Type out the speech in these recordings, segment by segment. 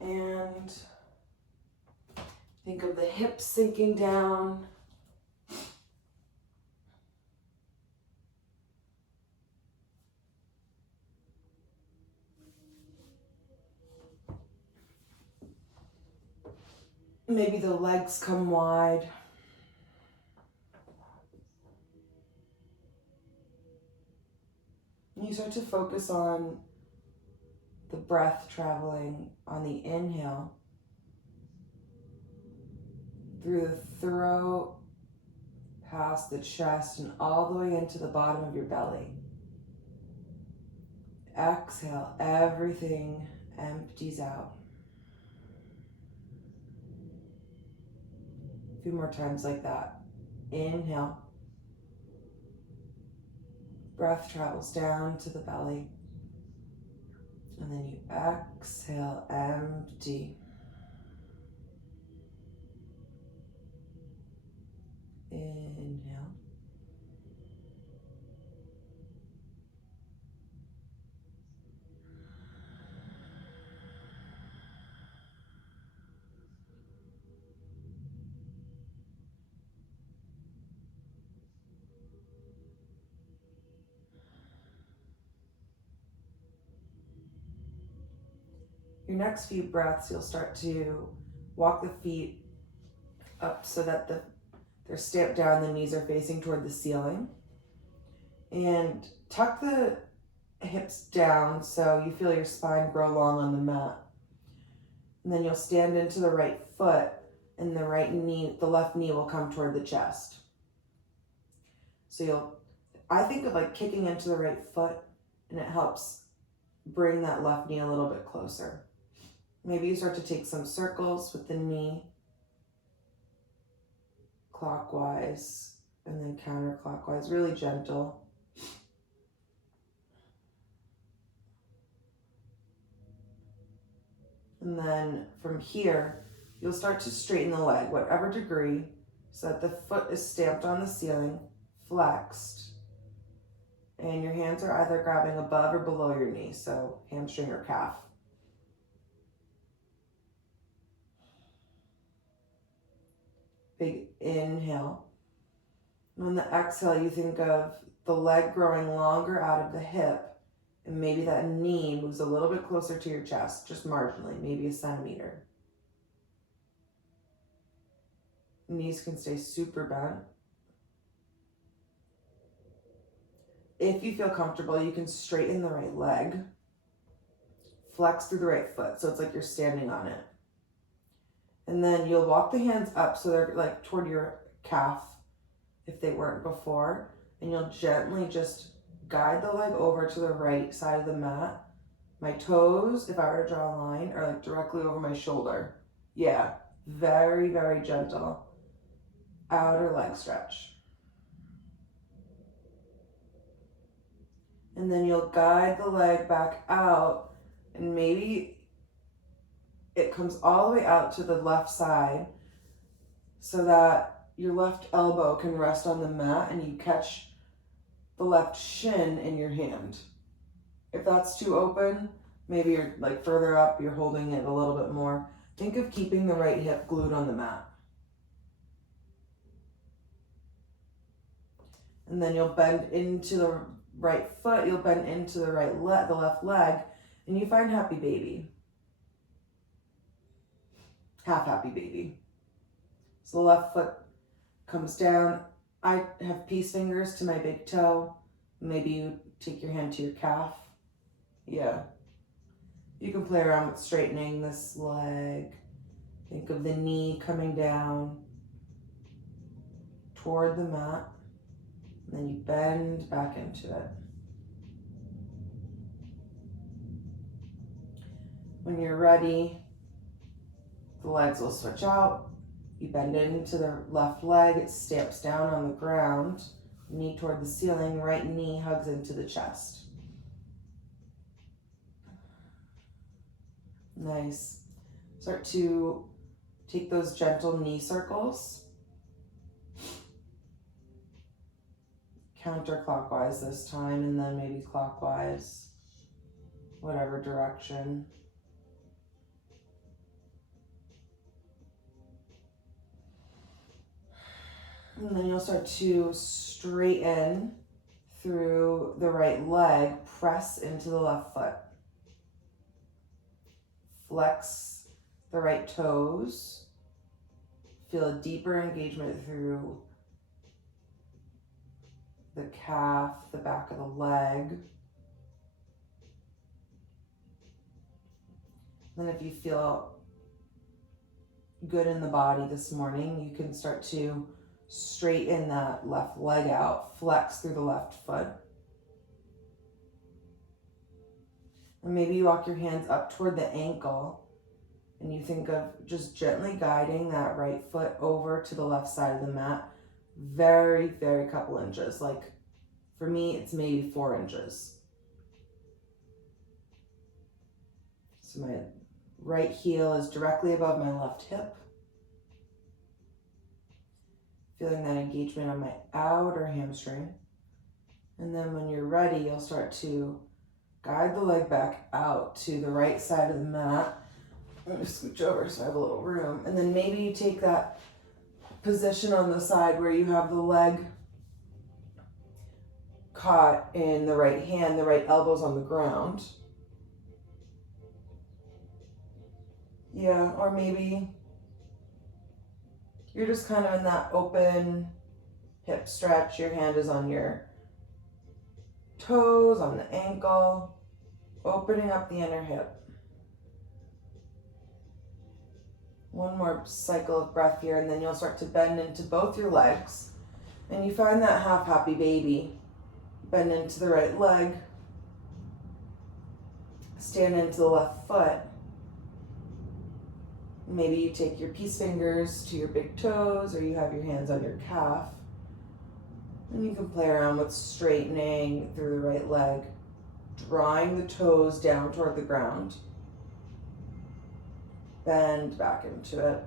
And think of the hips sinking down. Maybe the legs come wide. And you start to focus on the breath traveling on the inhale through the throat, past the chest, and all the way into the bottom of your belly. Exhale, everything empties out. A few more times like that. Inhale. Breath travels down to the belly. And then you exhale, empty. Inhale. Your next few breaths, you'll start to walk the feet up so that they're stamped down, the knees are facing toward the ceiling. And tuck the hips down so you feel your spine grow long on the mat. And then you'll stand into the right foot, and the left knee will come toward the chest. So I think of like kicking into the right foot, and it helps bring that left knee a little bit closer. Maybe you start to take some circles with the knee, clockwise and then counterclockwise, really gentle. And then from here, you'll start to straighten the leg, whatever degree, so that the foot is stamped on the ceiling, flexed, and your hands are either grabbing above or below your knee, so hamstring or calf. Big inhale. And on the exhale, you think of the leg growing longer out of the hip, and maybe that knee moves a little bit closer to your chest, just marginally, maybe a centimeter. Knees can stay super bent. If you feel comfortable, you can straighten the right leg, flex through the right foot, so it's like you're standing on it. And then you'll walk the hands up so they're like toward your calf if they weren't before. And you'll gently just guide the leg over to the right side of the mat. My toes, if I were to draw a line, are like directly over my shoulder. Yeah, very, very gentle. Outer leg stretch. And then you'll guide the leg back out, and maybe it comes all the way out to the left side so that your left elbow can rest on the mat and you catch the left shin in your hand. If that's too open, maybe you're like further up, you're holding it a little bit more. Think of keeping the right hip glued on the mat. And then you'll bend into the right foot, you'll bend into the left leg, and you find happy baby. Half happy baby. So the left foot comes down. I have peace fingers to my big toe. Maybe you take your hand to your calf. Yeah. You can play around with straightening this leg. Think of the knee coming down toward the mat. And then you bend back into it. When you're ready, the legs will switch out. You bend into the left leg, it stamps down on the ground. Knee toward the ceiling, right knee hugs into the chest. Nice. Start to take those gentle knee circles. Counterclockwise this time, and then maybe clockwise, whatever direction. And then you'll start to straighten through the right leg, press into the left foot. Flex the right toes. Feel a deeper engagement through the calf, the back of the leg. Then if you feel good in the body this morning, you can start to straighten that left leg out, flex through the left foot. And maybe you walk your hands up toward the ankle and you think of just gently guiding that right foot over to the left side of the mat. Very, very couple inches. Like for me, it's maybe 4 inches. So my right heel is directly above my left hip. Feeling that engagement on my outer hamstring. And then when you're ready, you'll start to guide the leg back out to the right side of the mat. I'm going to scooch over so I have a little room. And then maybe you take that position on the side where you have the leg caught in the right hand, the right elbow's on the ground. Yeah, or maybe you're just kind of in that open hip stretch. Your hand is on your toes, on the ankle, opening up the inner hip. One more cycle of breath here, and then you'll start to bend into both your legs. And you find that half happy baby. Bend into the right leg. Stand into the left foot. Maybe you take your peace fingers to your big toes, or you have your hands on your calf. And you can play around with straightening through the right leg, drawing the toes down toward the ground. Bend back into it.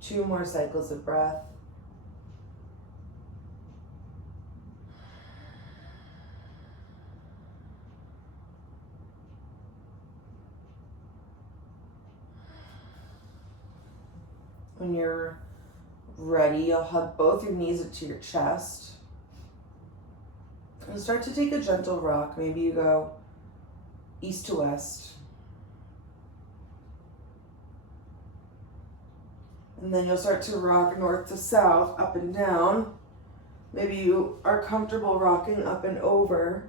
Two more cycles of breath. When you're ready, you'll hug both your knees into your chest and start to take a gentle rock. Maybe you go east to west. And then you'll start to rock north to south, up and down. Maybe you are comfortable rocking up and over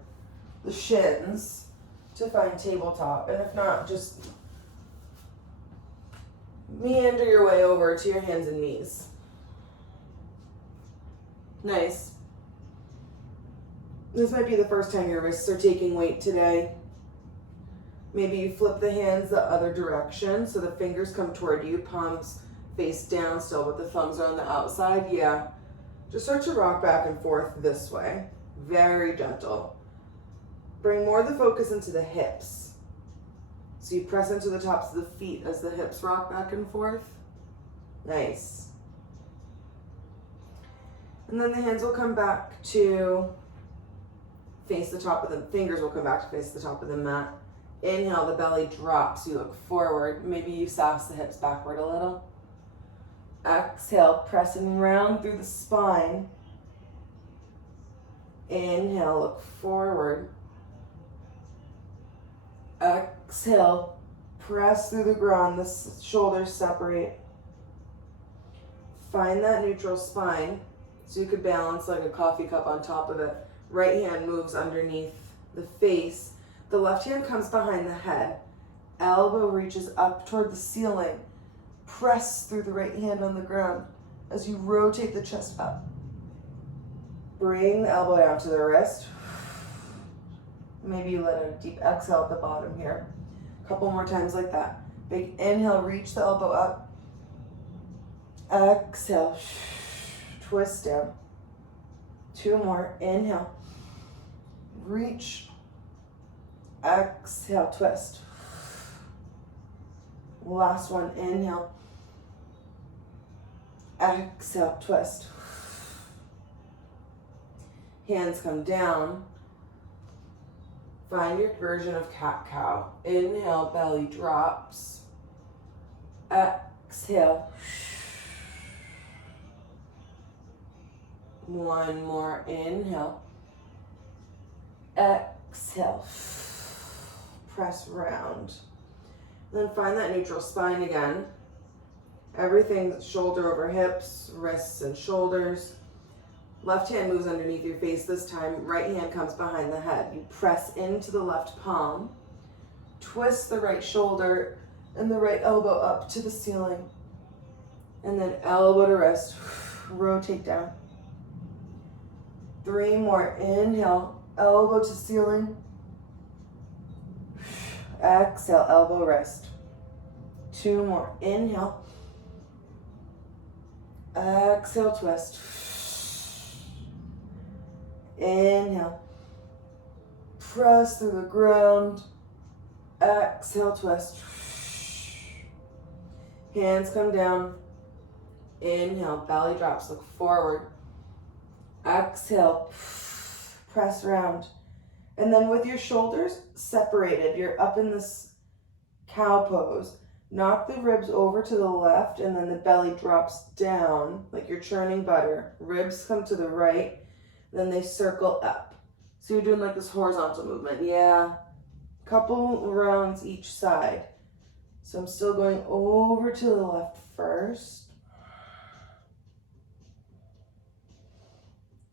the shins to find tabletop. And if not, just meander your way over to your hands and knees. Nice. This might be the first time your wrists are taking weight today. Maybe you flip the hands the other direction so the fingers come toward you, palms face down still, but the thumbs are on the outside. Yeah. Just start to rock back and forth this way. Very gentle. Bring more of the focus into the hips. So you press into the tops of the feet as the hips rock back and forth. Nice. And then the hands will come back to face the top of the, fingers will come back to face the top of the mat. Inhale, the belly drops, you look forward. Maybe you sass the hips backward a little. Exhale, pressing round through the spine. Inhale, look forward. Exhale, press through the ground, the shoulders separate. Find that neutral spine so you could balance like a coffee cup on top of it. Right hand moves underneath the face. The left hand comes behind the head. Elbow reaches up toward the ceiling. Press through the right hand on the ground as you rotate the chest up. Bring the elbow down to the wrist. Maybe you let a deep exhale at the bottom here. A couple more times like that. Big inhale, reach the elbow up. Exhale, twist down. Two more, inhale. Reach. Exhale, twist. Last one, inhale. Exhale, twist. Hands come down. Find your version of cat-cow. Inhale, belly drops. Exhale. One more, inhale. Exhale. Press round. Then find that neutral spine again. Everything's shoulder over hips, wrists and shoulders. Left hand moves underneath your face this time. Right hand comes behind the head. You press into the left palm. Twist the right shoulder and the right elbow up to the ceiling. And then elbow to wrist. Rotate down. 3 more. Inhale, elbow to ceiling. Exhale, elbow, wrist. 2 more. Inhale. Exhale, twist. Inhale. Press through the ground. Exhale, twist. Hands come down. Inhale, belly drops, look forward. Exhale, press round. And then with your shoulders separated, you're up in this cow pose. Knock the ribs over to the left and then the belly drops down like you're churning butter. Ribs come to the right, then they circle up. So you're doing like this horizontal movement. Yeah, couple rounds each side. So I'm still going over to the left first.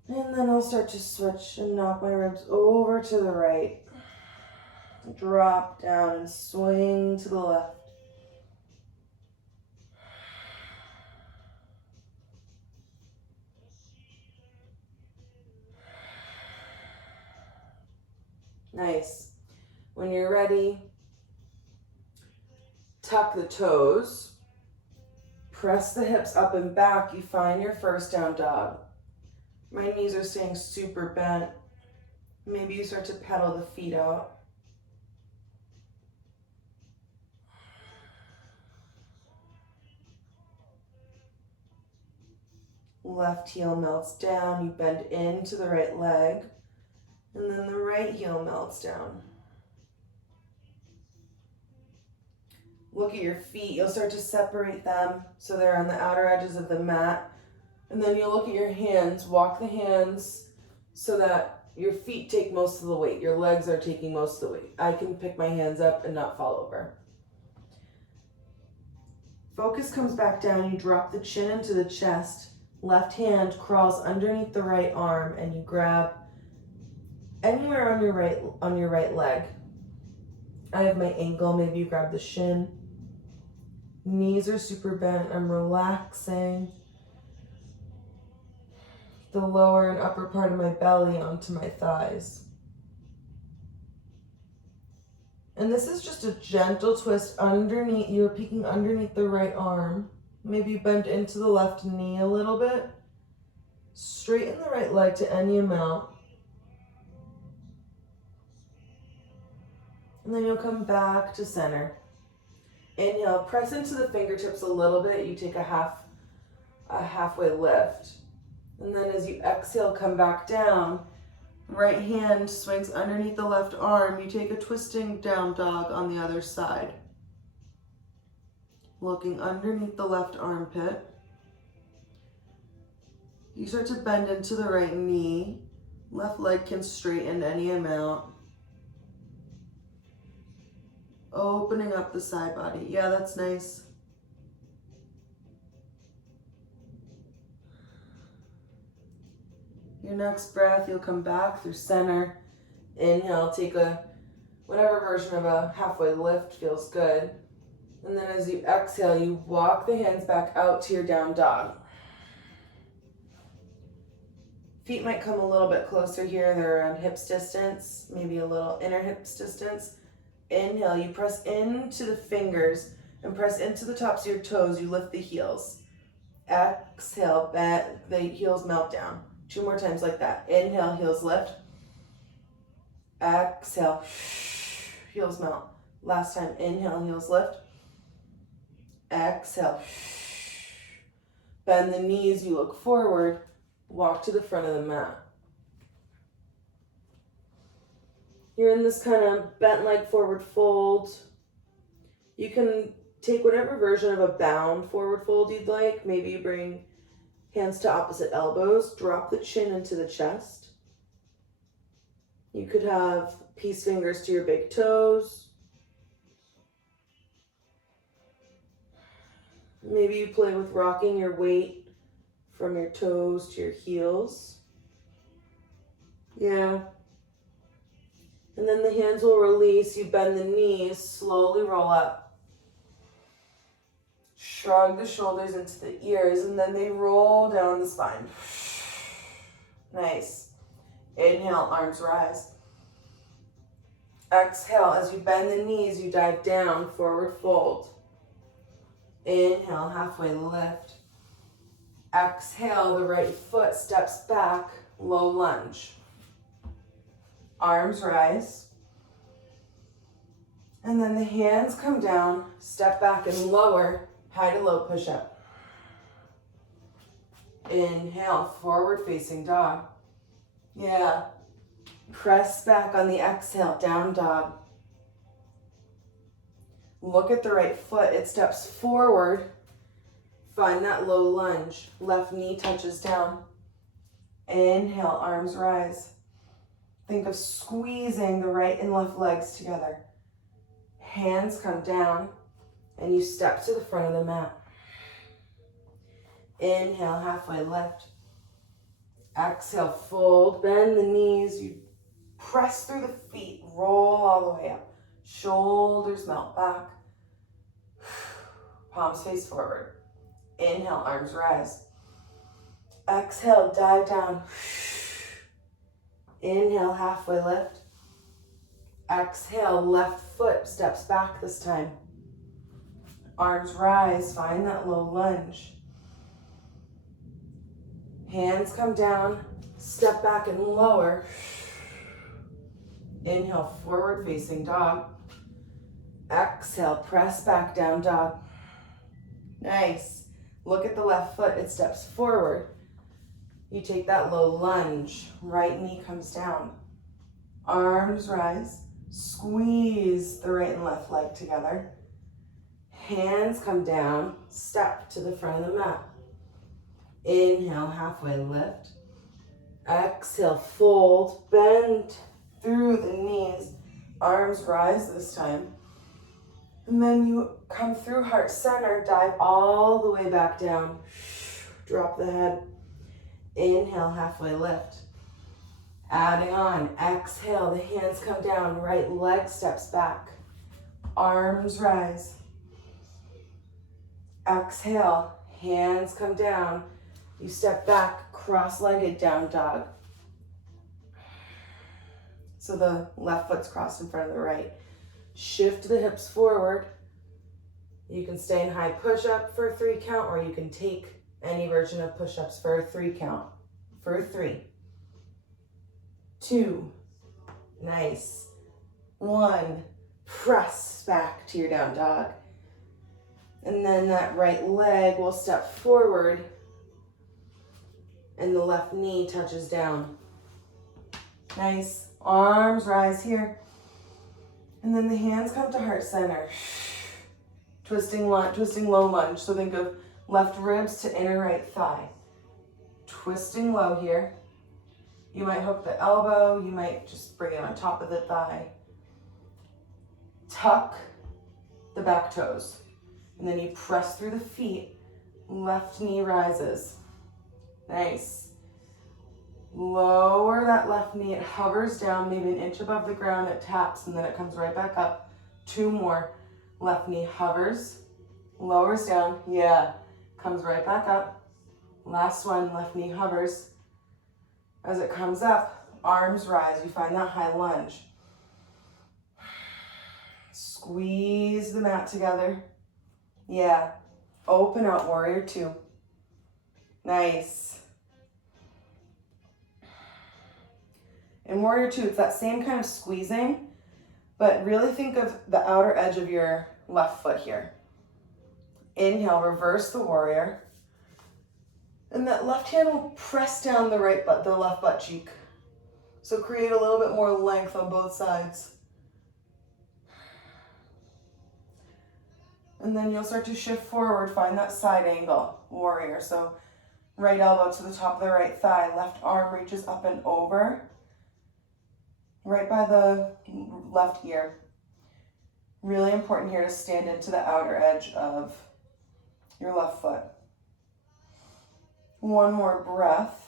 And then I'll start to switch and knock my ribs over to the right. Drop down and swing to the left. Nice. When you're ready, tuck the toes. Press the hips up and back. You find your first down dog. My knees are staying super bent. Maybe you start to pedal the feet out. Left heel melts down. You bend into the right leg. And then the right heel melts down. Look at your feet. You'll start to separate them so they're on the outer edges of the mat. And then you'll look at your hands. Walk the hands so that your feet take most of the weight. Your legs are taking most of the weight. I can pick my hands up and not fall over. Focus comes back down. You drop the chin into the chest. Left hand crawls underneath the right arm and you grab anywhere on your right leg. I have my ankle. Maybe you grab the shin. Knees are super bent. I'm relaxing the lower and upper part of my belly onto my thighs. And this is just a gentle twist underneath. You're peeking underneath the right arm. Maybe you bend into the left knee a little bit. Straighten the right leg to any amount. And then you'll come back to center. Inhale, press into the fingertips a little bit. You take a halfway lift. And then as you exhale, come back down. Right hand swings underneath the left arm. You take a twisting down dog on the other side. Looking underneath the left armpit. You start to bend into the right knee. Left leg can straighten any amount. Opening up the side body. Yeah, that's nice. Your next breath, you'll come back through center. Inhale, take whatever version of a halfway lift feels good. And then as you exhale, you walk the hands back out to your down dog. Feet might come a little bit closer here. They're around hips distance, maybe a little inner hips distance. Inhale, you press into the fingers and press into the tops of your toes. You lift the heels. Exhale, the heels melt down. 2 more times like that. Inhale, heels lift. Exhale, heels melt. Last time, inhale, heels lift. Exhale. Bend the knees, you look forward. Walk to the front of the mat. You're in this kind of bent leg forward fold. You can take whatever version of a bound forward fold you'd like. Maybe you bring hands to opposite elbows, drop the chin into the chest. You could have peace fingers to your big toes. Maybe you play with rocking your weight from your toes to your heels. Yeah. And then the hands will release. You bend the knees, slowly roll up. Shrug the shoulders into the ears, and then they roll down the spine. Nice. Inhale, arms rise. Exhale, as you bend the knees, you dive down, forward fold. Inhale, halfway lift. Exhale, the right foot steps back, low lunge. Arms rise. And then the hands come down, step back and lower, high to low push-up. Inhale, forward facing dog. Yeah. Press back on the exhale, down dog. Look at the right foot, it steps forward. Find that low lunge. Left knee touches down. Inhale, arms rise. Think of squeezing the right and left legs together. Hands come down, and you step to the front of the mat. Inhale, halfway lift. Exhale, fold, bend the knees. You press through the feet, roll all the way up. Shoulders melt back. Palms face forward. Inhale, arms rise. Exhale, dive down. Inhale, halfway lift. Exhale, left foot steps back this time. Arms rise, find that low lunge. Hands come down, step back and lower. Inhale, forward facing dog. Exhale, press back, down dog. Nice. Look at the left foot, it steps forward. You take that low lunge, right knee comes down. Arms rise, squeeze the right and left leg together. Hands come down, step to the front of the mat. Inhale, halfway lift. Exhale, fold, bend through the knees. Arms rise this time. And then you come through heart center, dive all the way back down. Drop the head. Inhale, halfway lift. Adding on, exhale, the hands come down, right leg steps back. Arms rise. Exhale, hands come down. You step back, cross-legged down dog. So the left foot's crossed in front of the right. Shift the hips forward. You can stay in high push-up for a 3 count, or you can take any version of push-ups for a 3 count. For 3, 2, nice. 1, press back to your down dog. And then that right leg will step forward and the left knee touches down. Nice. Arms rise here. And then the hands come to heart center. Twisting low lunge. So think of left ribs to inner right thigh. Twisting low here. You might hook the elbow. You might just bring it on top of the thigh. Tuck the back toes. And then you press through the feet. Left knee rises. Nice. Lower that left knee. It hovers down maybe an inch above the ground. It taps and then it comes right back up. 2 more. Left knee hovers. Lowers down. Yeah. Comes right back up. Last one. Left knee hovers. As it comes up, arms rise. You find that high lunge. Squeeze the mat together. Yeah. Open out, warrior 2. Nice. In warrior 2, it's that same kind of squeezing, but really think of the outer edge of your left foot here. Inhale, reverse the warrior. And that left hand will press down the left butt cheek. So create a little bit more length on both sides. And then you'll start to shift forward, find that side angle, warrior. So right elbow to the top of the right thigh, left arm reaches up and over, right by the left ear. Really important here to stand into the outer edge of your left foot. One more breath.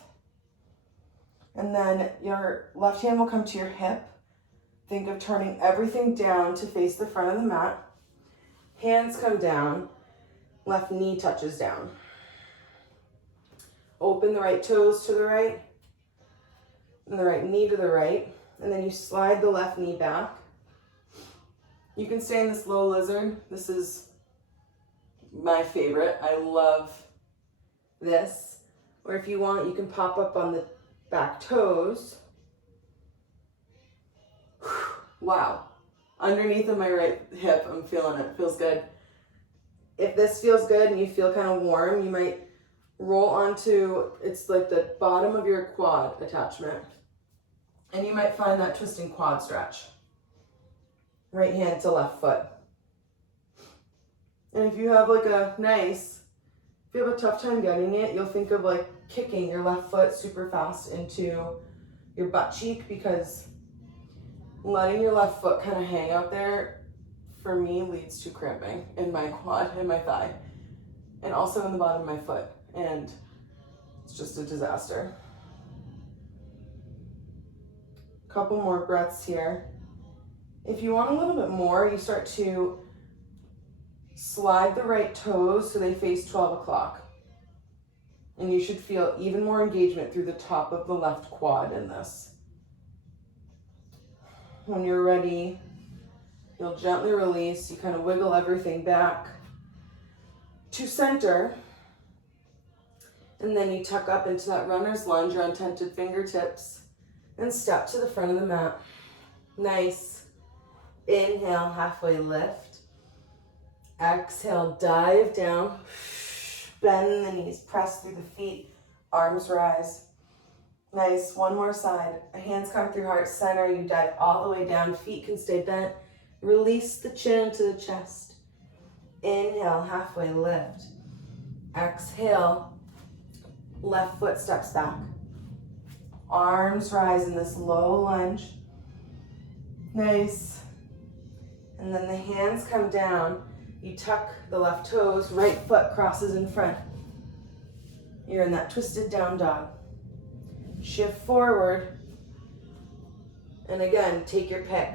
And then your left hand will come to your hip. Think of turning everything down to face the front of the mat. Hands come down, left knee touches down. Open the right toes to the right, and the right knee to the right, and then you slide the left knee back. You can stay in this low lizard. This is my favorite. I love this. Or if you want, you can pop up on the back toes. Wow. Underneath of my right hip, I'm feeling it. Feels good. If this feels good and you feel kind of warm, you might roll onto, it's like the bottom of your quad attachment. And you might find that twisting quad stretch. Right hand to left foot. And if you have like if you have a tough time getting it, you'll think of like kicking your left foot super fast into your butt cheek, because letting your left foot kind of hang out there, for me, leads to cramping in my quad and my thigh, and also in the bottom of my foot, and it's just a disaster. Couple more breaths here. If you want a little bit more, you start to slide the right toes so they face 12 o'clock. And you should feel even more engagement through the top of the left quad in this. When you're ready, you'll gently release. You kind of wiggle everything back to center. And then you tuck up into that runner's lunge or untented fingertips and step to the front of the mat. Nice. Inhale, halfway lift. Exhale, dive down. Bend the knees, press through the feet, arms rise. Nice, one more side. Hands come through heart center, you dive all the way down, feet can stay bent. Release the chin to the chest. Inhale, halfway lift. Exhale, left foot steps back. Arms rise in this low lunge. Nice. And then the hands come down. You tuck the left toes, right foot crosses in front. You're in that twisted down dog. Shift forward. And again, take your pick.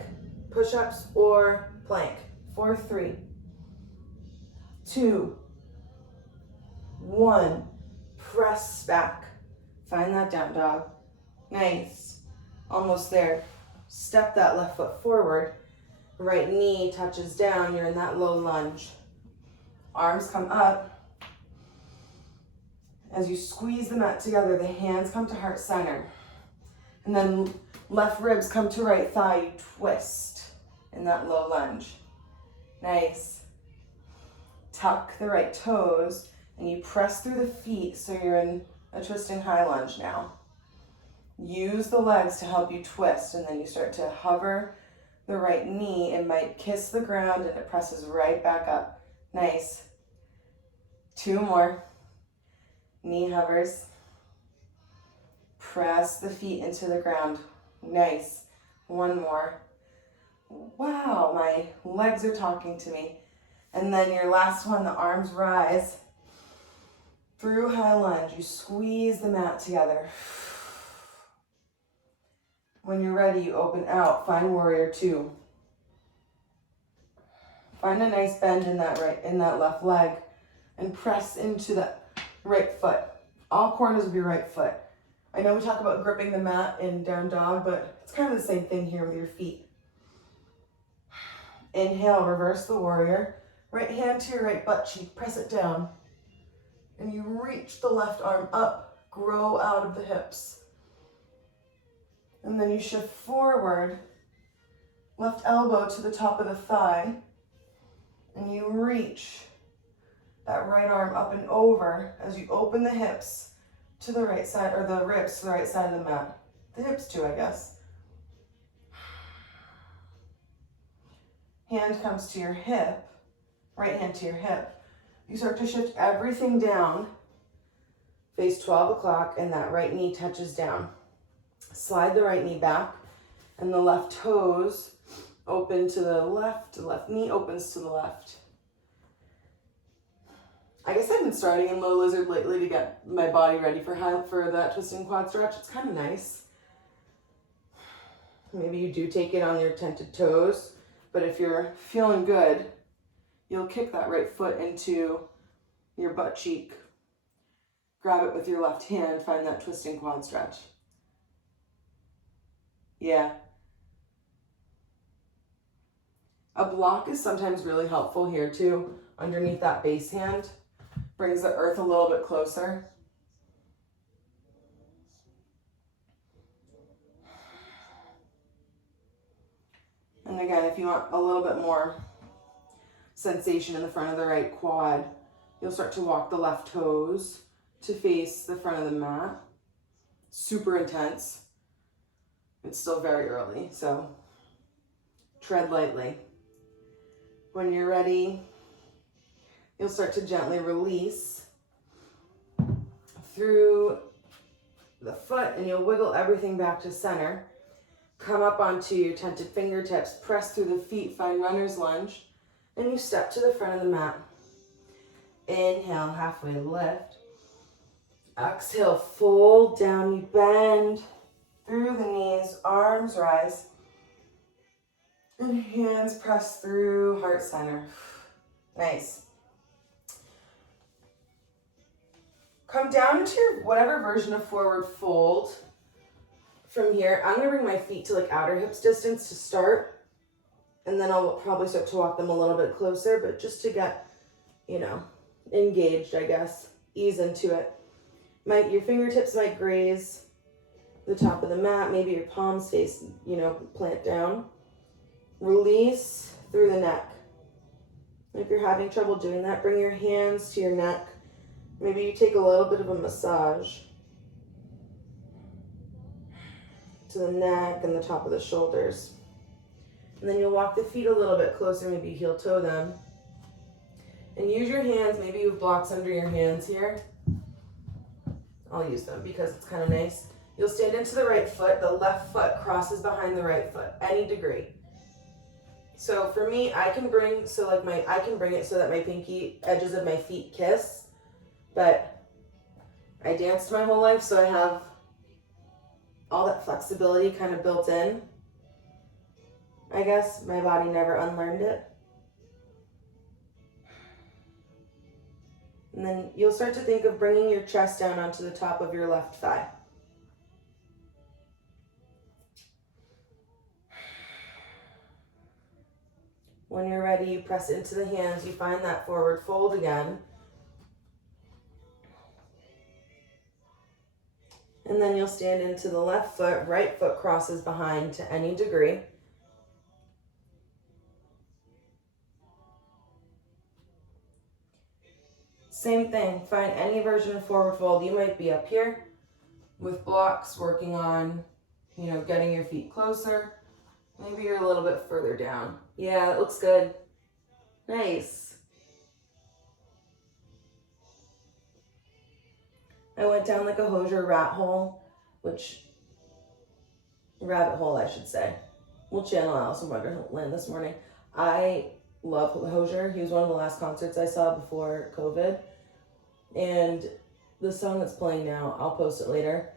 Push-ups or plank. 4, 3, 2, 1. Press back. Find that down dog. Nice. Almost there. Step that left foot forward. Right knee touches down. You're in that low lunge. Arms come up. As you squeeze the mat together, the hands come to heart center. And then left ribs come to right thigh. You twist in that low lunge. Nice. Tuck the right toes and you press through the feet so you're in a twisting high lunge now. Use the legs to help you twist, and then you start to hover the right knee. It might kiss the ground and it presses right back up. Nice. 2 more. Knee hovers. Press the feet into the ground. Nice. 1 more. Wow, my legs are talking to me. And then your last one, the arms rise. Through high lunge, you squeeze the mat together. When you're ready, you open out, find warrior 2. Find a nice bend in that left leg and press into that right foot. All corners of your right foot. I know we talk about gripping the mat in down dog, but it's kind of the same thing here with your feet. Inhale, reverse the warrior. Right hand to your right butt cheek, press it down. And you reach the left arm up, grow out of the hips. And then you shift forward, left elbow to the top of the thigh, and you reach that right arm up and over as you open the hips to the right side, or the ribs to the right side of the mat. The hips too, I guess. hand comes to your hip, right hand to your hip. You start to shift everything down, face 12 o'clock, and that right knee touches down. Slide the right knee back, and the left toes open to the left knee opens to the left. I guess I've been starting in low lizard lately to get my body ready for that twisting quad stretch. It's kind of nice. Maybe you do take it on your tented toes, but if you're feeling good, you'll kick that right foot into your butt cheek. Grab it with your left hand, find that twisting quad stretch. Yeah. A block is sometimes really helpful here too, underneath that base hand. Brings the earth a little bit closer. And again, if you want a little bit more sensation in the front of the right quad, you'll start to walk the left toes to face the front of the mat. Super intense. It's still very early, so tread lightly. When you're ready, you'll start to gently release through the foot, and you'll wiggle everything back to center. Come up onto your tented fingertips, press through the feet, find runner's lunge, and you step to the front of the mat. Inhale, halfway lift. Exhale, fold down, you bend through the knees, arms rise, and hands press through heart center. Nice. Come down into your whatever version of forward fold. From here, I'm gonna bring my feet to like outer hips distance to start, and then I'll probably start to walk them a little bit closer, but just to get, engaged, I guess, ease into it. Your fingertips might graze the top of the mat, maybe your palms face, plant down. Release through the neck. If you're having trouble doing that, bring your hands to your neck. Maybe you take a little bit of a massage to the neck and the top of the shoulders. And then you'll walk the feet a little bit closer, maybe heel toe them. And use your hands, maybe you have blocks under your hands here. I'll use them because it's kind of nice. You'll stand into the right foot, the left foot crosses behind the right foot, any degree. So for me, I can bring it so that my pinky edges of my feet kiss, but I danced my whole life, so I have all that flexibility kind of built in. I guess my body never unlearned it. And then you'll start to think of bringing your chest down onto the top of your left thigh. When you're ready, you press into the hands, you find that forward fold again. And then you'll stand into the left foot, right foot crosses behind to any degree. Same thing, find any version of forward fold. You might be up here with blocks working on, getting your feet closer. Maybe you're a little bit further down. Yeah, that looks good. Nice. I went down like a hosier rabbit hole, I should say. We'll channel Alice in Wonderland this morning. I love Hosier. He was one of the last concerts I saw before COVID. And the song that's playing now, I'll post it later,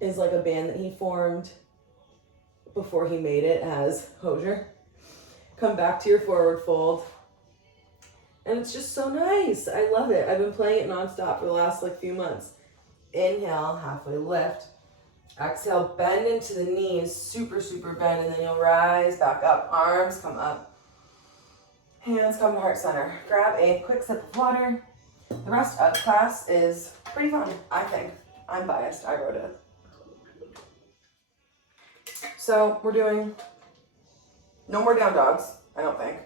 is like a band that he formed before he made it as Hosier. Come back to your forward fold. And it's just so nice. I love it. I've been playing it nonstop for the last few months. Inhale, halfway lift. Exhale, bend into the knees, super, super bend, and then you'll rise back up. Arms come up. Hands come to heart center. Grab a quick sip of water. The rest of class is pretty fun, I think. I'm biased, I wrote it. So we're doing no more down dogs, I don't think.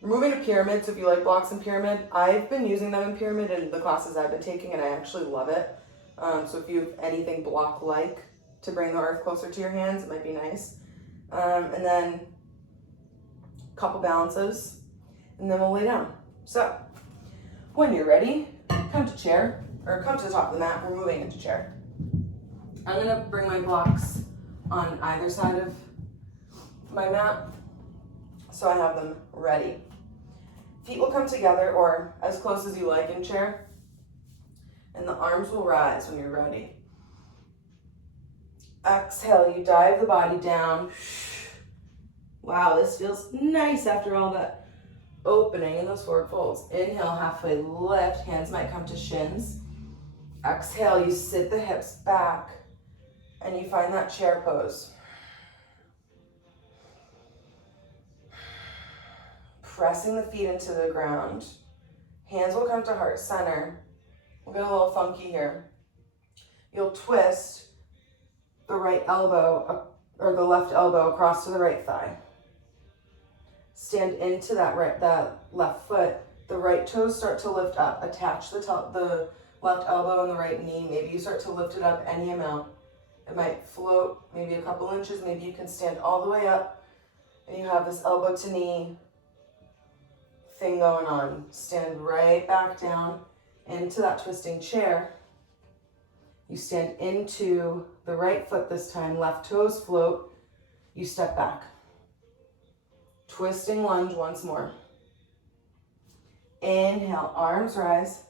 We're moving to pyramid, so if you like blocks in pyramid, I've been using them in pyramid in the classes I've been taking, and I actually love it. So if you have anything block-like to bring the earth closer to your hands, it might be nice. And then couple balances, and then we'll lay down. So when you're ready, come to chair, or come to the top of the mat. We're moving into chair. I'm gonna bring my blocks on either side of my mat, so I have them ready. Feet will come together, or as close as you like in chair, and the arms will rise when you're ready. Exhale, you dive the body down. Wow, this feels nice after all that opening in those forward folds. Inhale, halfway lift, hands might come to shins. Exhale, you sit the hips back, and you find that chair pose. Pressing the feet into the ground. Hands will come to heart center. We'll get a little funky here. You'll twist the right elbow, or the left elbow across to the right thigh. Stand into that left foot. The right toes start to lift up. Attach the left elbow and the right knee. Maybe you start to lift it up any amount. It might float maybe a couple inches. Maybe you can stand all the way up and you have this elbow to knee thing going on. Stand right back down into that twisting chair. You stand into the right foot this time. Left toes float. You step back. Twisting lunge once more. Inhale, arms rise.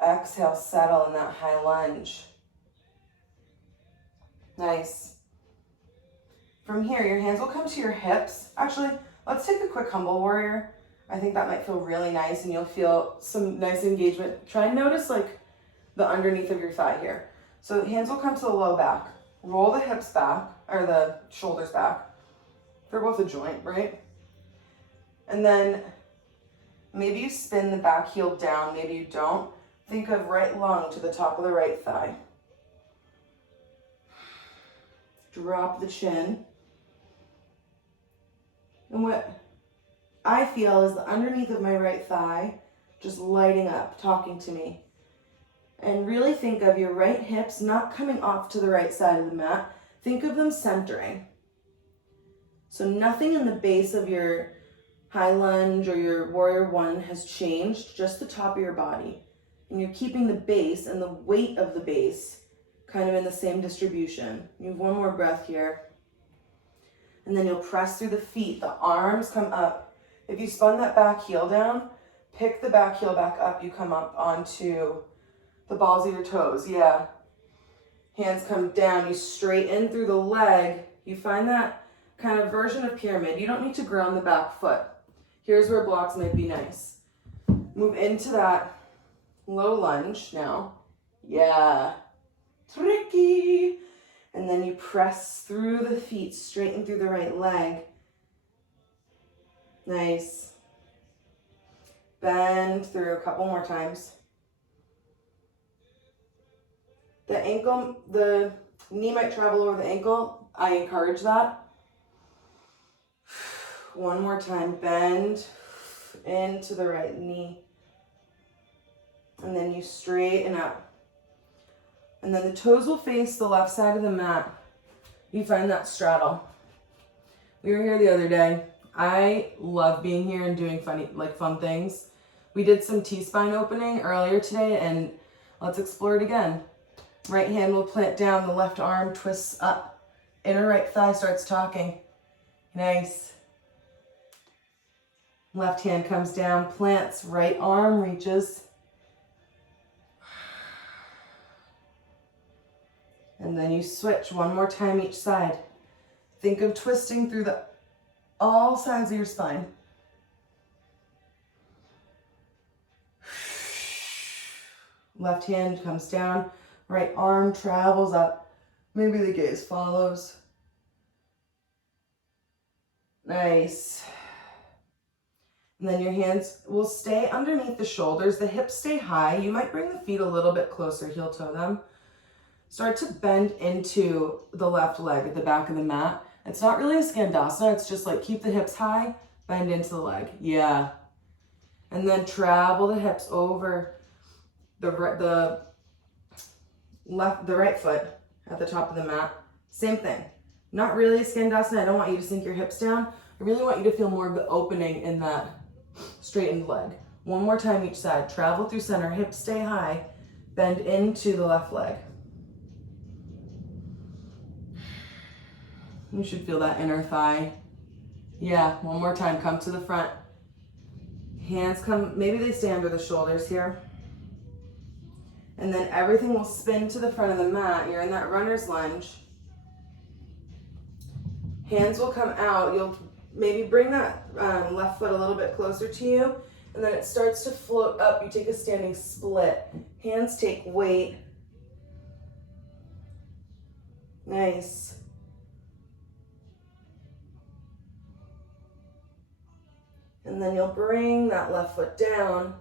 Exhale, settle in that high lunge. Nice. From here, your hands will come to your hips. Actually, let's take a quick humble warrior. I think that might feel really nice, and you'll feel some nice engagement. Try and notice like the underneath of your thigh here. So hands will come to the low back. Roll the hips back, or the shoulders back. They're both a joint, right? And then maybe you spin the back heel down, maybe you don't. Think of right lung to the top of the right thigh. Drop the chin. And what I feel is the underneath of my right thigh just lighting up, talking to me. And really think of your right hips not coming off to the right side of the mat. Think of them centering. So nothing in the base of your high lunge or your warrior one has changed, just the top of your body. And you're keeping the base and the weight of the base kind of in the same distribution. You have one more breath here. And then you'll press through the feet. The arms come up. If you spun that back heel down, pick the back heel back up. You come up onto the balls of your toes. Yeah. Hands come down. You straighten through the leg. You find that kind of version of pyramid. You don't need to ground the back foot. Here's where blocks might be nice. Move into that low lunge now. Yeah. Tricky. And then you press through the feet, straighten through the right leg. Nice. Bend through a couple more times. The knee might travel over the ankle. I encourage that. One more time, bend into the right knee. And then you straighten up. And then the toes will face the left side of the mat. You find that straddle. We were here the other day. I love being here and doing fun things. We did some T-spine opening earlier today, and let's explore it again. Right hand will plant down, the left arm twists up. Inner right thigh starts talking. Nice. Left hand comes down, plants, right arm reaches. And then you switch one more time each side. Think of twisting through all sides of your spine. Left hand comes down, right arm travels up. Maybe the gaze follows. Nice. And then your hands will stay underneath the shoulders. The hips stay high. You might bring the feet a little bit closer, heel toe them. Start to bend into the left leg at the back of the mat. It's not really a skandasana. It's just like keep the hips high, bend into the leg. Yeah. And then travel the hips over the right foot at the top of the mat. Same thing. Not really a skandasana. I don't want you to sink your hips down. I really want you to feel more of the opening in that straightened leg. One more time each side. Travel through center, hips stay high, bend into the left leg. You should feel that inner thigh. Yeah, one more time. Come to the front. Hands come, maybe they stay under the shoulders here. And then everything will spin to the front of the mat. You're in that runner's lunge. Hands will come out. You'll maybe bring that left foot a little bit closer to you. And then it starts to float up. You take a standing split. Hands take weight. Nice. And then you'll bring that left foot down.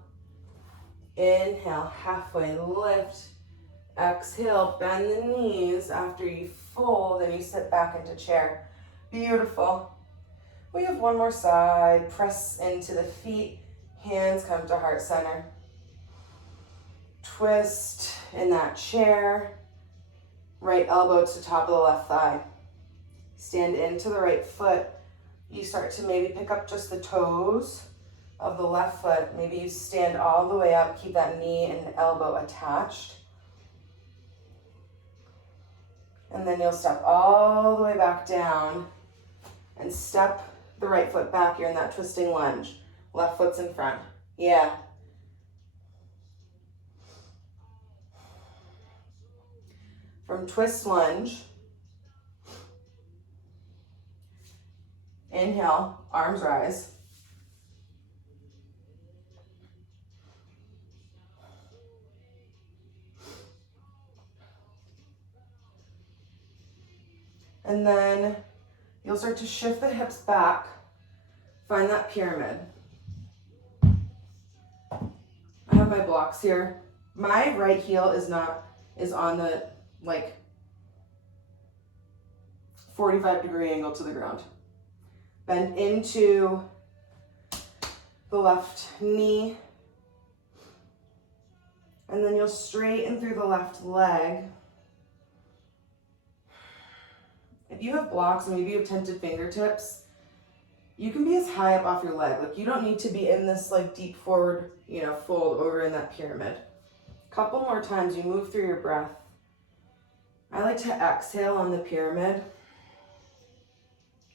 Inhale, halfway lift. Exhale, bend the knees. After you fold, then you sit back into chair. Beautiful. We have one more side. Press into the feet. Hands come to heart center. Twist in that chair. Right elbow to top of the left thigh. Stand into the right foot. You start to maybe pick up just the toes of the left foot. Maybe you stand all the way up. Keep that knee and elbow attached. And then you'll step all the way back down and step the right foot back. You're in that twisting lunge. Left foot's in front. Yeah. From twist lunge, inhale, arms rise. And then you'll start to shift the hips back. Find that pyramid. I have my blocks here. My right heel is on the 45-degree angle to the ground. Bend into the left knee. And then you'll straighten through the left leg. If you have blocks, maybe you have tented fingertips, you can be as high up off your leg. Like, you don't need to be in this deep forward, fold over in that pyramid. Couple more times, you move through your breath. I like to exhale on the pyramid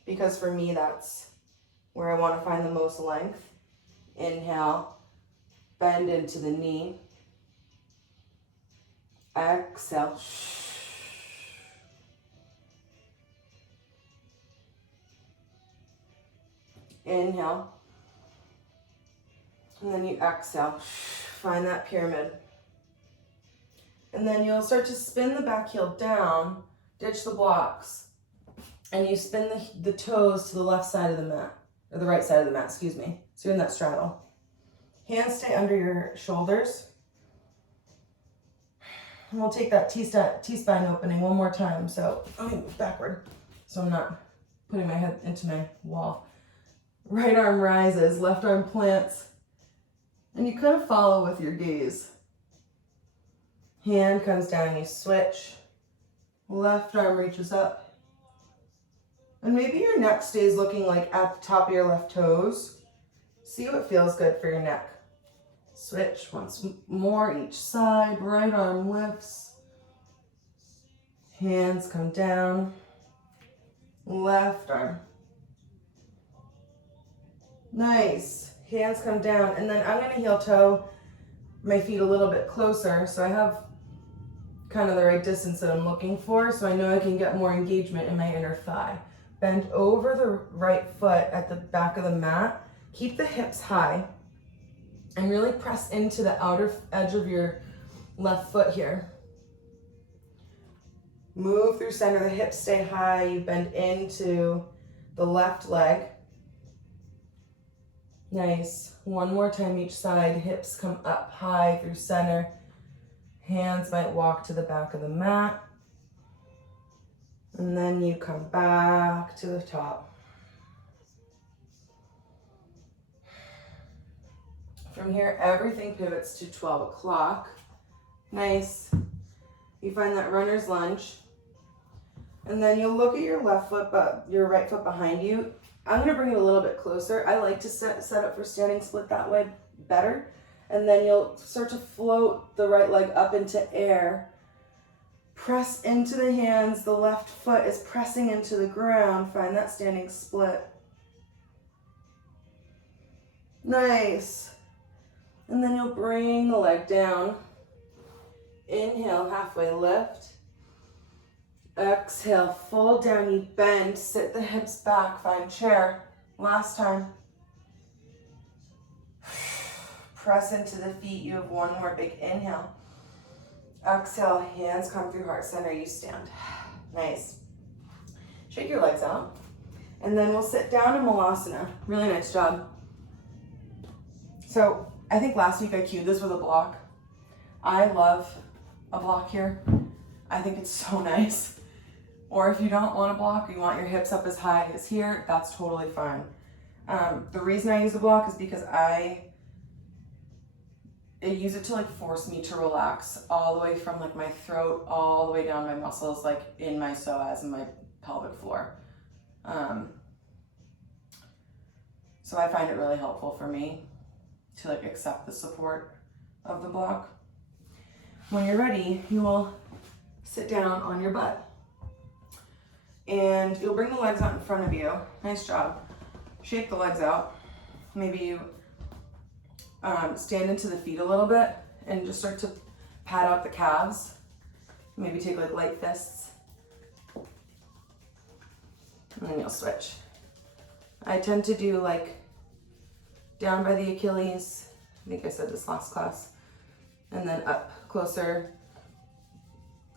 because for me, that's where I want to find the most length. Inhale, bend into the knee. Exhale. Inhale. And then you exhale. Find that pyramid. And then you'll start to spin the back heel down, ditch the blocks, and you spin the toes to the left side of the mat, or the right side of the mat, excuse me. So you're in that straddle. Hands stay under your shoulders. And we'll take that T-spine opening one more time. So let me move backward so I'm not putting my head into my wall. Right arm rises, left arm plants, and you kind of follow with your gaze. Hand comes down, you switch. Left arm reaches up. And maybe your neck stays looking like at the top of your left toes. See what feels good for your neck. Switch once more each side. Right arm lifts. Hands come down. Left arm. Nice. Hands come down. And then I'm going to heel toe my feet a little bit closer so I have kind of the right distance that I'm looking for, so I know I can get more engagement in my inner thigh. Bend over the right foot at the back of the mat. Keep the hips high and really press into the outer edge of your left foot here. Move through center, the hips stay high, you bend into the left leg. Nice. One more time each side, hips come up high through center. Hands might walk to the back of the mat. And then you come back to the top. From here, everything pivots to 12 o'clock. Nice. You find that runner's lunge. And then you'll look at your left foot, but your right foot behind you. I'm gonna bring it a little bit closer. I like to set up for standing split that way better. And then you'll start to float the right leg up into air. Press into the hands. The left foot is pressing into the ground. Find that standing split. Nice. And then you'll bring the leg down. Inhale, halfway lift. Exhale, fold down, you bend, sit the hips back, find chair. Last time. Press into the feet, you have one more big inhale. Exhale, hands come through heart center, you stand. Nice. Shake your legs out. And then we'll sit down in Malasana. Really nice job. So I think last week I cued this with a block. I love a block here. I think it's so nice. Or if you don't want a block, or you want your hips up as high as here, that's totally fine. The reason I use a block is because I use it to like force me to relax all the way from like my throat all the way down my muscles, like in my psoas and my pelvic floor. So I find it really helpful for me to like accept the support of the block. When you're ready, you will sit down on your butt and you'll bring the legs out in front of you. Nice job. Shake the legs out. Maybe you stand into the feet a little bit and just start to pat out the calves. Maybe take like light fists. And then you'll switch. I tend to do like down by the Achilles. I think I said this last class. And then up closer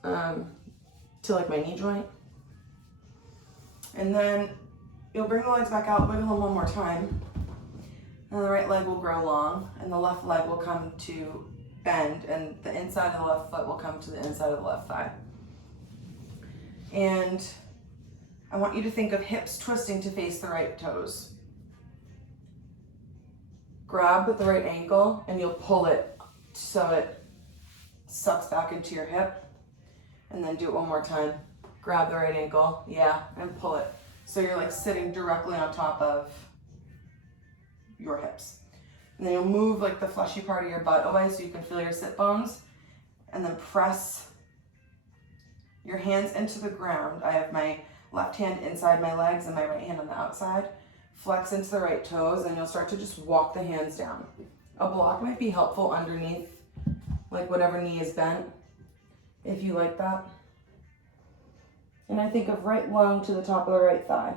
to like my knee joint. And then you'll bring the legs back out, wiggle them one more time. And the right leg will grow long, and the left leg will come to bend, and the inside of the left foot will come to the inside of the left thigh. And I want you to think of hips twisting to face the right toes. Grab with the right ankle, and you'll pull it so it sucks back into your hip. And then do it one more time. Grab the right ankle, yeah, and pull it. So you're like sitting directly on top of your hips. And then you'll move like the fleshy part of your butt away so you can feel your sit bones. And then press your hands into the ground. I have my left hand inside my legs and my right hand on the outside. Flex into the right toes and you'll start to just walk the hands down. A block might be helpful underneath, like whatever knee is bent, if you like that. And I think of right lung to the top of the right thigh.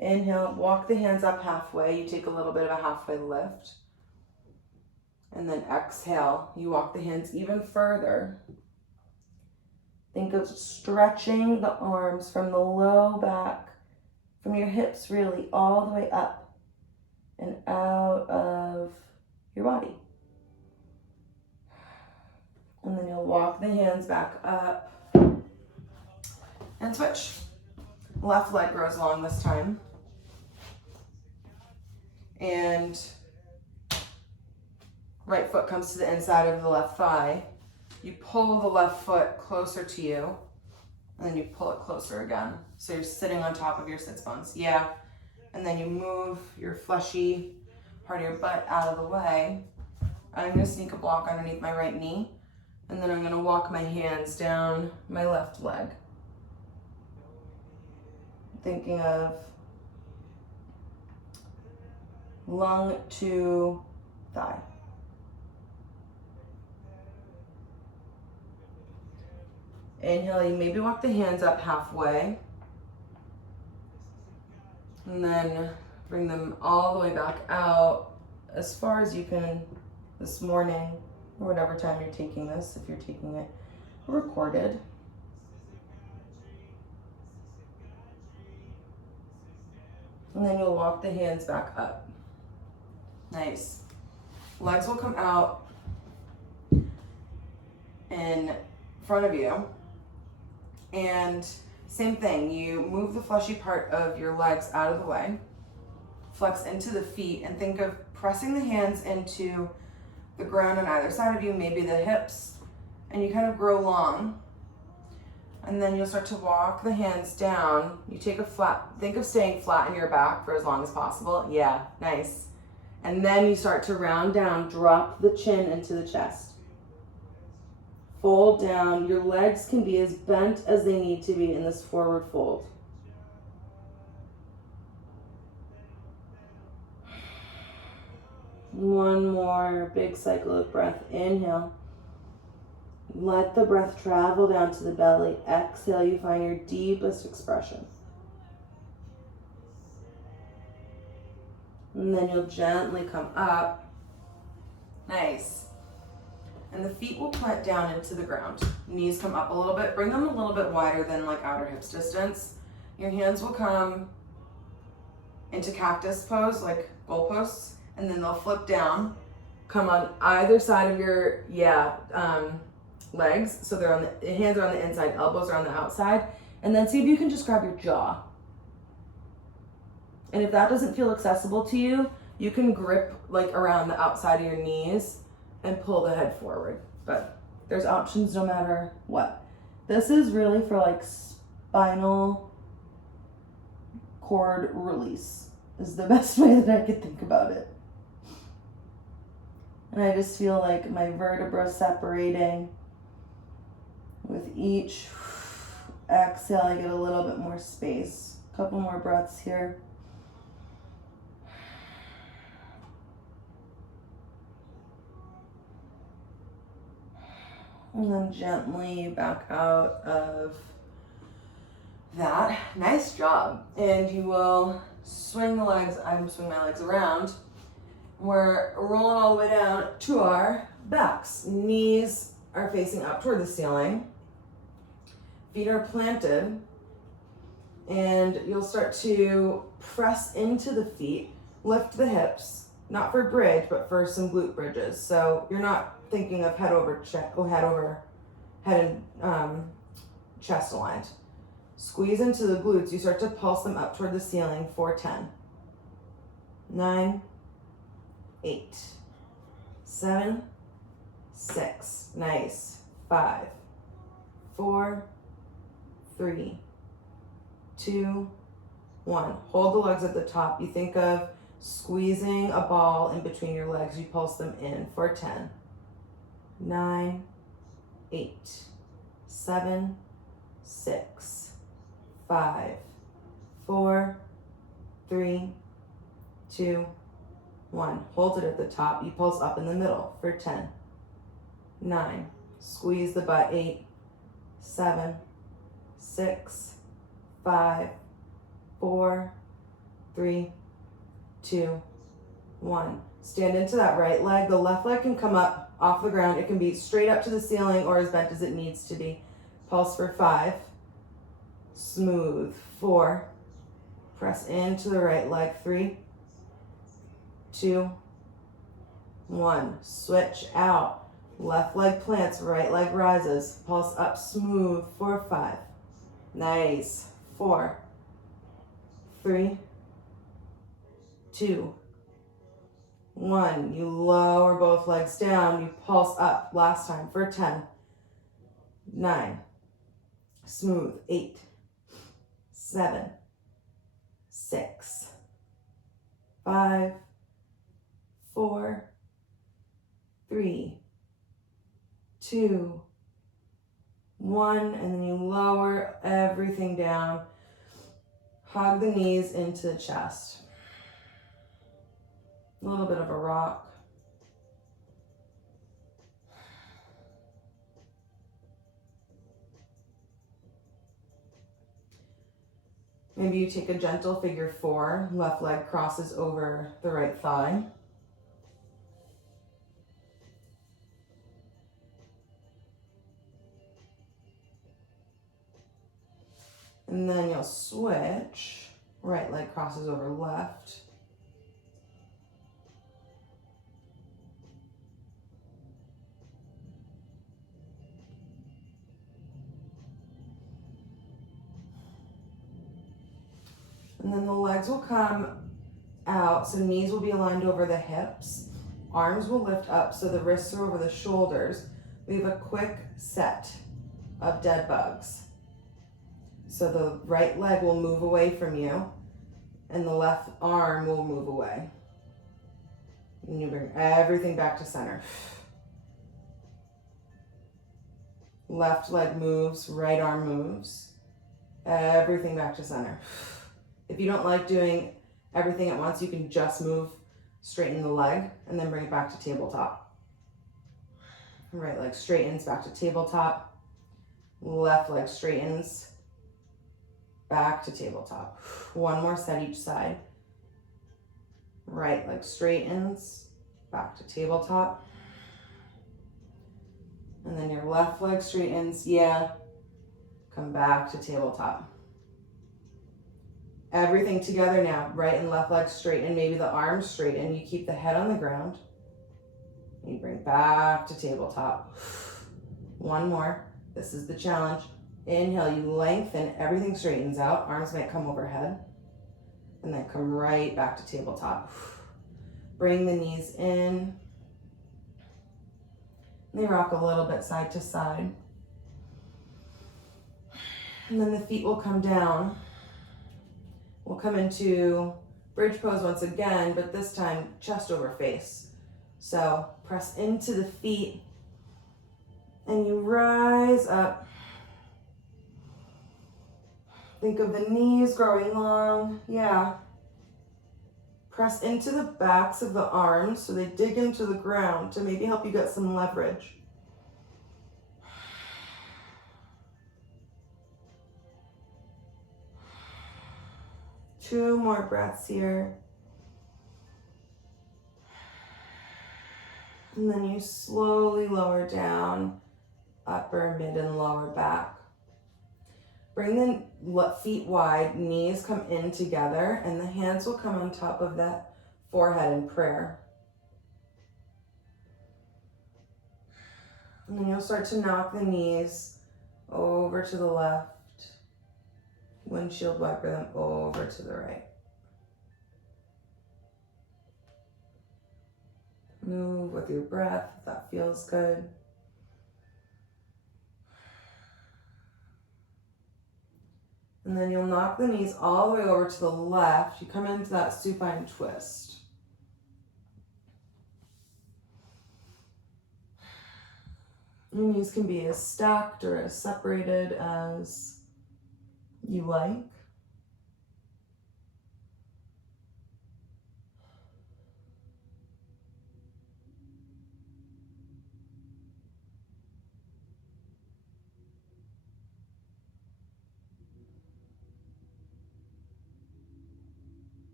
Inhale, walk the hands up halfway. You take a little bit of a halfway lift. And then exhale, you walk the hands even further. Think of stretching the arms from the low back, from your hips really, all the way up and out of your body. And then you'll walk the hands back up and switch. Left leg grows long this time. And right foot comes to the inside of the left thigh. You pull the left foot closer to you, and then you pull it closer again. So you're sitting on top of your sits bones. Yeah. And then you move your fleshy part of your butt out of the way. I'm gonna sneak a block underneath my right knee, and then I'm gonna walk my hands down my left leg. Thinking of lung to thigh. Inhale, you maybe walk the hands up halfway. And then bring them all the way back out as far as you can this morning, or whatever time you're taking this, if you're taking it recorded. And then you'll walk the hands back up. Nice. Legs will come out. in front of you. And same thing, you move the fleshy part of your legs out of the way, flex into the feet, and think of pressing the hands into the ground on either side of you, maybe the hips, and you kind of grow long. And then you'll start to walk the hands down. You take a flat, think of staying flat in your back for as long as possible. Yeah, nice. And then you start to round down, drop the chin into the chest. Fold down. Your legs can be as bent as they need to be in this forward fold. One more big cycle of breath. Inhale. Let the breath travel down to the belly. Exhale, you find your deepest expression. And then you'll gently come up. Nice. And the feet will plant down into the ground. Knees come up a little bit. Bring them a little bit wider than like outer hips distance. Your hands will come into cactus pose, like goalposts, and then they'll flip down, come on either side of your, legs. So they're on the hands are on the inside, elbows are on the outside. And then see if you can just grab your jaw. And if that doesn't feel accessible to you, you can grip like around the outside of your knees and pull the head forward. But there's options no matter what. This is really for like spinal cord release is the best way that I could think about it. And I just feel like my vertebrae separating. With each exhale, I get a little bit more space. A couple more breaths here. And then gently back out of that. Nice job. And you will swing the legs. I'm swinging my legs around. We're rolling all the way down to our backs. Knees are facing up toward the ceiling. Feet are planted. And you'll start to press into the feet. Lift the hips. Not for bridge, but for some glute bridges. So you're not thinking of head and chest aligned. Squeeze into the glutes. You start to pulse them up toward the ceiling for 10, 9, 8, 7, 6. Nice. 5, 4, 3, 2, 1. Hold the legs at the top. You think of squeezing a ball in between your legs. You pulse them in for 10, 9, 8, 7, 6, 5, 4, 3, 2, 1. Hold it at the top. You pulse up in the middle for 10, 9. Squeeze the butt. 8, 7, 6, 5, 4, 3, 2, 1. Stand into that right leg. The left leg can come up off the ground. It can be straight up to the ceiling or as bent as it needs to be. Pulse for 5. Smooth. 4. Press into the right leg. 3, 2, 1. Switch out. Left leg plants, right leg rises. Pulse up smooth for 5. Nice. 4, 3, 2, 1. You lower both legs down. You pulse up last time for 10, 9. Smooth. 8, 7, 6, 5, 4, 3, 2, 1. And then you lower everything down. Hug the knees into the chest. A little bit of a rock. Maybe you take a gentle figure 4. Left leg crosses over the right thigh. And then you'll switch. Right leg crosses over left. And then the legs will come out, so knees will be aligned over the hips. Arms will lift up so the wrists are over the shoulders. We have a quick set of dead bugs. So the right leg will move away from you and the left arm will move away. And you bring everything back to center. Left leg moves, right arm moves. Everything back to center. If you don't like doing everything at once, you can just move, straighten the leg, and then bring it back to tabletop. Right leg straightens, back to tabletop. Left leg straightens, back to tabletop. One more set each side. Right leg straightens, back to tabletop. And then your left leg straightens, come back to tabletop. Everything together now, right and left leg straighten, maybe the arms straighten. You keep the head on the ground. You bring back to tabletop. One more, this is the challenge. Inhale, you lengthen, everything straightens out. Arms might come overhead. And then come right back to tabletop. Bring the knees in. They rock a little bit side to side. And then the feet will come down. We'll come into bridge pose once again, but this time chest over face. So press into the feet and you rise up. Think of the knees growing long, Press into the backs of the arms so they dig into the ground to maybe help you get some leverage. Two more breaths here. And then you slowly lower down, upper, mid, and lower back. Bring the feet wide, knees come in together, and the hands will come on top of that forehead in prayer. And then you'll start to knock the knees over to the left, windshield wiper them over to the right. Move with your breath if that feels good. And then you'll knock the knees all the way over to the left. You come into that supine twist. Your knees can be as stacked or as separated as you like.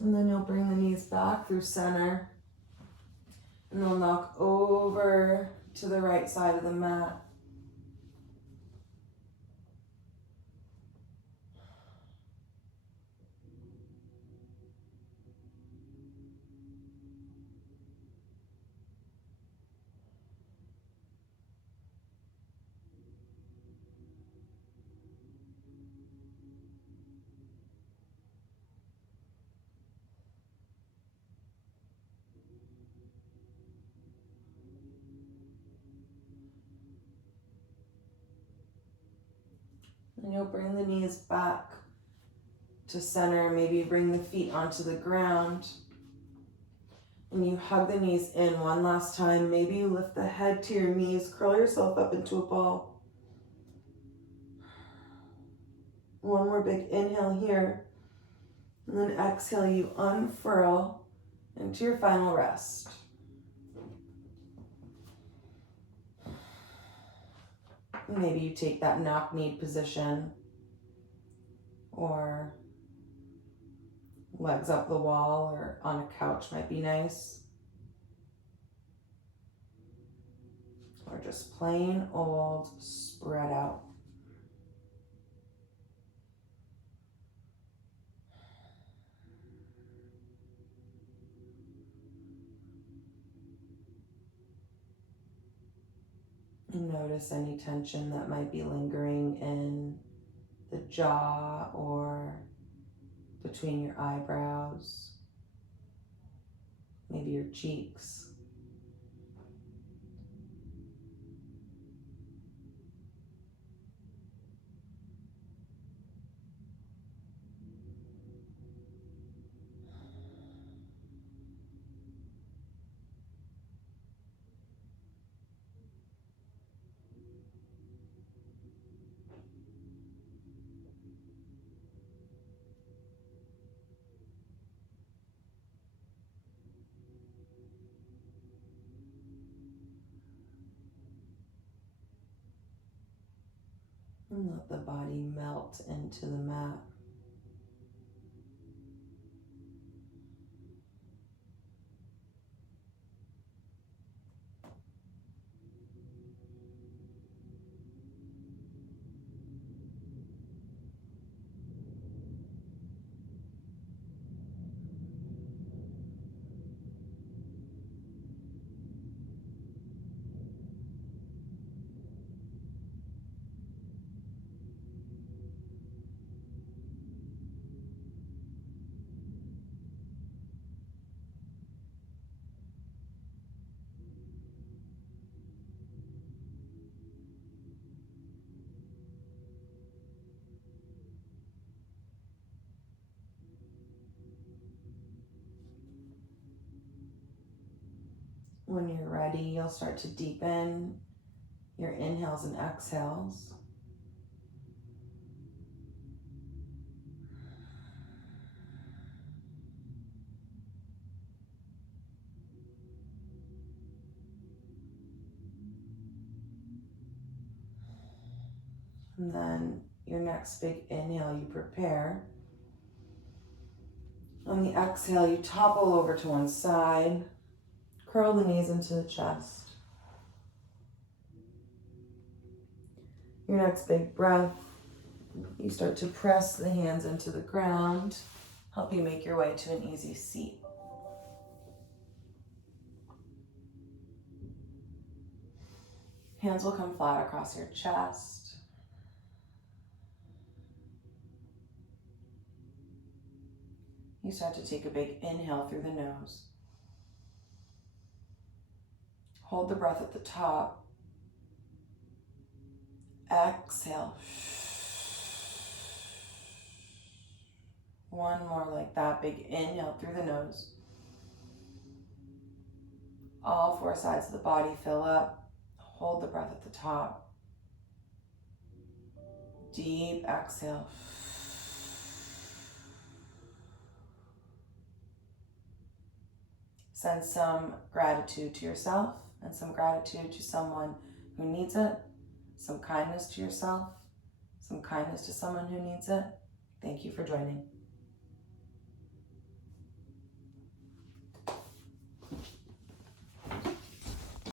And then you'll bring the knees back through center. And they'll knock over to the right side of the mat. And you'll bring the knees back to center. Maybe bring the feet onto the ground. And you hug the knees in one last time. Maybe you lift the head to your knees. Curl yourself up into a ball. One more big inhale here. And then exhale, you unfurl into your final rest. Maybe you take that knock-kneed position or legs up the wall or on a couch might be nice. Or just plain old spread out. Notice any tension that might be lingering in the jaw or between your eyebrows, maybe your cheeks. And let the body melt into the mat. When you're ready, you'll start to deepen your inhales and exhales. And then your next big inhale, you prepare. On the exhale, you topple over to one side, curl the knees into the chest. Your next big breath, you start to press the hands into the ground, help you make your way to an easy seat. Hands will come flat across your chest. You start to take a big inhale through the nose. Hold the breath at the top. Exhale. One more like that. Big inhale through the nose. All four sides of the body fill up. Hold the breath at the top. Deep exhale. Send some gratitude to yourself and some gratitude to someone who needs it. Some kindness to yourself, some kindness to someone who needs it. Thank you for joining.